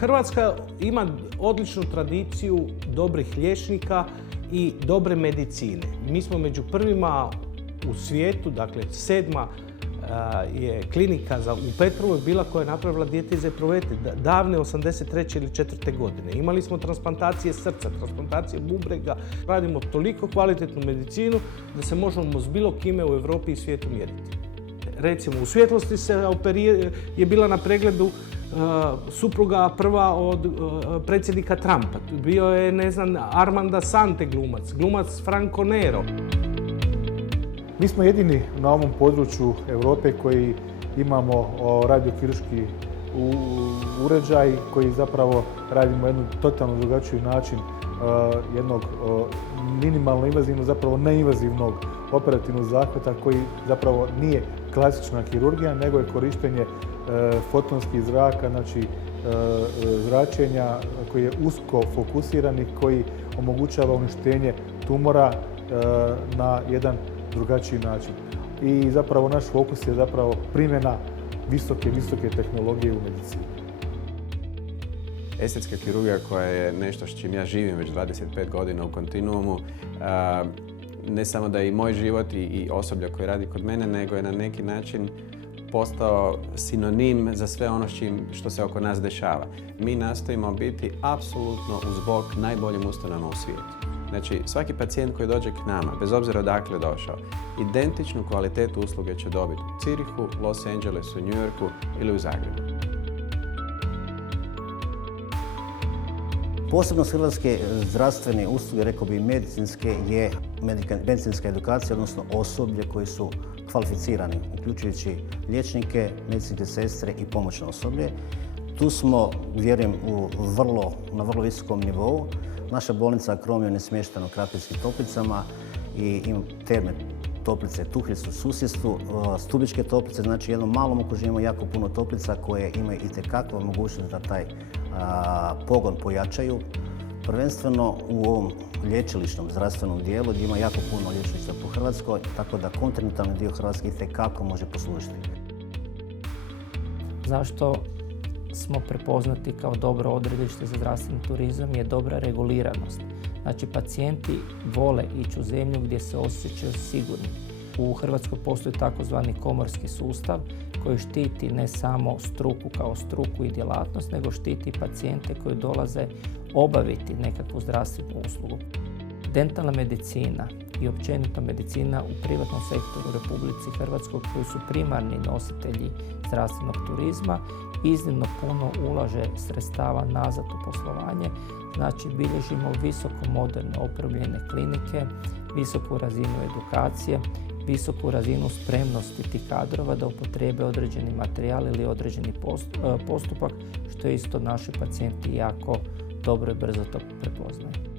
Hrvatska ima odličnu tradiciju dobrih liječnika i dobre medicine. Mi smo među prvima u svijetu, dakle 7. je klinika u Petrovoj bila koja je napravila dijetize provete davne 83. ili 4. godine. Imali smo transplantacije srca, transplantacije bubrega. Radimo toliko kvalitetnu medicinu da se možemo s bilo kime u Europi i svijetu mjeriti. Recimo, u Svjetlosti je bila na pregledu supruga prva od predsjednika Trumpa. Bio je, ne znam, Armanda Sante glumac Franco Nero. Mi smo jedini na ovom području Europe koji imamo radiokirurški uređaj koji zapravo radimo jednu totalno drugačiji način jednog minimalno invazivnog, zapravo neinvazivnog operativnog zahvata koji zapravo nije klasična kirurgija, nego je korištenje fotonskih zraka, znači zračenja koji je usko fokusiran i koji omogućava uništenje tumora na jedan drugačiji način. I zapravo naš fokus je zapravo primjena visoke tehnologije u medicini. Estetska kirurgija koja je nešto s čim ja živim već 25 godina u kontinuumu, ne samo da je i moj život i osoblja koji radi kod mene, nego je na neki način postao sinonim za sve ono što se oko nas dešava. Mi nastojimo biti apsolutno uz bok najboljim ustanovama u svijetu. Znači, svaki pacijent koji dođe k nama, bez obzira odakle došao, identičnu kvalitetu usluge će dobiti u Cirihu, Los Angelesu, New Yorku ili u Zagrebu. Posebnost hrvatske zdravstvene usluge, rekao bi medicinske, je medicinska edukacija, odnosno osoblje koji su kvalificirani, uključujući liječnike, medicinske sestre i pomoćno osoblje. Tu smo, vjerujem, na vrlo visokom nivou. Naša bolnica Akromion je smještena u Krapinskim Toplicama i ima terme toplice Tuhric u susjedstvu, Stubičke toplice, znači jednom malom okruženju ima jako puno toplica koje imaju itekakvu mogućnost da taj pogon pojačaju. Prvenstveno u ovom lječilišnom zdravstvenom dijelu gdje ima jako puno lječilišta po Hrvatskoj, tako da kontinentalni dio Hrvatske itekako može poslužiti. Zašto smo prepoznati kao dobro odredište za zdravstveni turizam je dobra reguliranost. Znači, pacijenti vole ići u zemlju gdje se osjećaju sigurni. U Hrvatskoj postoji takozvani komorski sustav koji štiti ne samo struku kao struku i djelatnost, nego štiti pacijente koji dolaze obaviti nekakvu zdravstvenu uslugu. Dentalna medicina i općenito medicina u privatnom sektoru u Republici Hrvatskoj koji su primarni nositelji zdravstvenog turizma iznimno puno ulaže sredstava nazad u poslovanje. Znači, bilježimo visoko moderne opremljene klinike, visoku razinu edukacije, visoku razinu spremnosti tih kadrova da upotrijebe određeni materijal ili određeni postupak, što isto naši pacijenti jako dobro i brzo to prepoznaju.